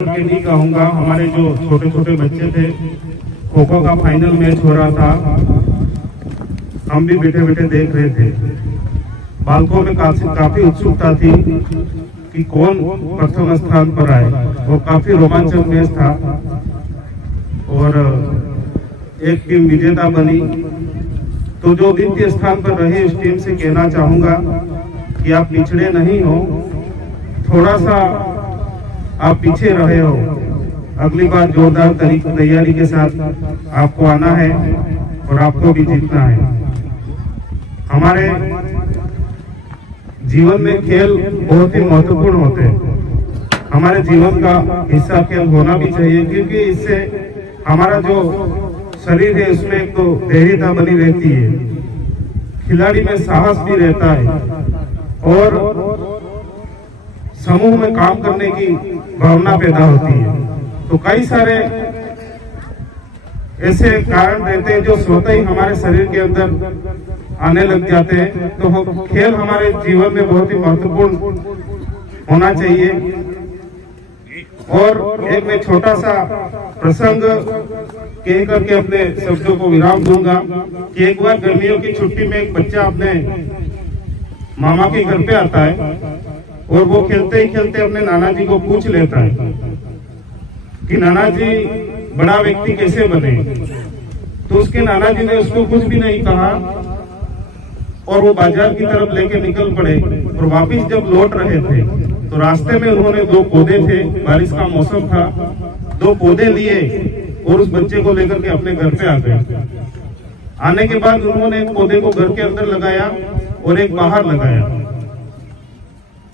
के नहीं कहूँगा, हमारे जो छोटे छोटे बच्चे थे, खो खो का फाइनल मैच हो रहा था, हम भी बैठे बैठे देख रहे थे। बालकों में काफी उत्सुकता थी कि कौन प्रथम स्थान पर आए, और काफी रोमांचक मैच था और एक टीम विजेता बनी। तो जो द्वितीय स्थान पर रहे उस टीम से कहना चाहूंगा कि आप पिछड़े नहीं हो, थोड़ा सा आप पीछे रहे हो। अगली बार जोरदार तैयारी के साथ आपको आना है और आपको भी जीतना है। हमारे जीवन में खेल बहुत ही महत्वपूर्ण होते हैं। हमारे जीवन का हिस्सा खेल होना भी चाहिए, क्योंकि इससे हमारा जो शरीर है उसमें एक तो धैर्यता बनी रहती है, खिलाड़ी में साहस भी रहता है और समूह में काम करने की भावना पैदा होती है। तो कई सारे ऐसे कारण रहते हैं जो स्वतः ही हमारे शरीर के अंदर आने लग जाते हैं। तो खेल हमारे जीवन में बहुत ही महत्वपूर्ण होना चाहिए। और एक मैं छोटा सा प्रसंग कह करके अपने शब्दों को विराम दूंगा कि एक बार गर्मियों की छुट्टी में एक बच्चा अपने मामा के घर पे आता है और वो खेलते ही खेलते अपने नाना जी को पूछ लेता है कि नाना जी बड़ा व्यक्ति कैसे बने। तो उसके नाना जी ने उसको कुछ भी नहीं कहा और वो बाजार की तरफ लेके निकल पड़े। और वापिस जब लौट रहे थे तो रास्ते में उन्होंने 2 पौधे थे, बारिश का मौसम था, 2 पौधे लिए और उस बच्चे को लेकर के अपने घर पे आ गए। आने के बाद उन्होंने एक पौधे को घर के अंदर लगाया और एक बाहर लगाया।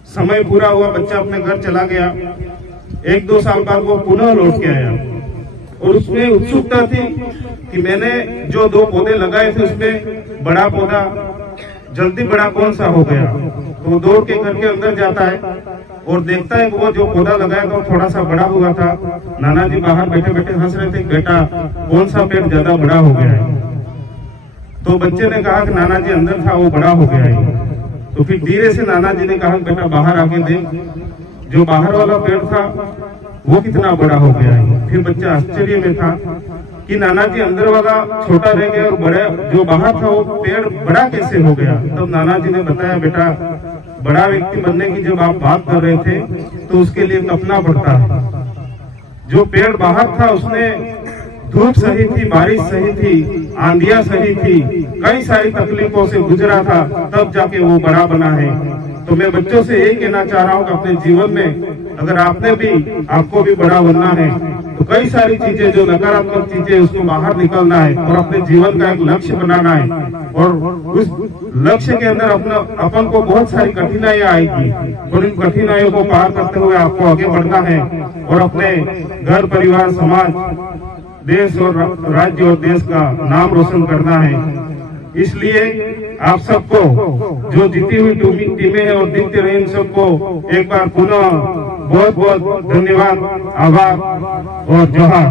समय पूरा हुआ, बच्चा अपने घर चला गया। 1-2 साल बाद वो पुनः लौट के आया और उसमें उत्सुकता थी कि मैंने जो 2 पौधे लगाए थे उसमें बड़ा पौधा जल्दी बड़ा कौन सा हो गया। तो वो दौड़ के घर के अंदर जाता है और देखता है कि वो जो पौधा लगाया था थोड़ा सा बड़ा हुआ था। नाना जी बाहर बैठे बैठे हंस रहे थे, बेटा कौन सा पेड़ ज्यादा बड़ा हो गया है। तो बच्चे ने कहा कि नाना जी अंदर था वो बड़ा हो गया है। तो फिर धीरे से नाना जी ने कहा बेटा बाहर आके देख, जो बाहर वाला पेड़ था वो कितना बड़ा हो गया है। फिर बच्चा आश्चर्य में था कि नाना जी अंदर वाला छोटा रह गया और बड़ा जो बाहर था वो पेड़ बड़ा कैसे हो गया। तब नाना जी ने बताया बेटा बड़ा व्यक्ति बनने की जब आप बात कर रहे थे तो उसके लिए तपना पड़ता है। जो पेड़ बाहर था उसने धूप सही थी, बारिश सही थी, आंधियां सही थी, कई सारी तकलीफों से गुजरा था, तब जाके वो बड़ा बना है। तो मैं बच्चों से यही कहना चाह रहा हूँ कि अपने जीवन में अगर आपको भी बड़ा बनना है तो कई सारी चीजें जो नकारात्मक चीजें उसको बाहर निकलना है और अपने जीवन का एक लक्ष्य बनाना है। और उस लक्ष्य के अंदर अपन को बहुत सारी कठिनाइयां आएगी और इन कठिनाइयों को पार करते हुए आपको आगे बढ़ना है और अपने घर परिवार समाज देश और राज्य और देश का नाम रोशन करना है। इसलिए आप सबको जो जीती हुई टीमें हैं और जीतते रहे इन सबको एक बार पुनः बहुत बहुत धन्यवाद, आभार और जोहार।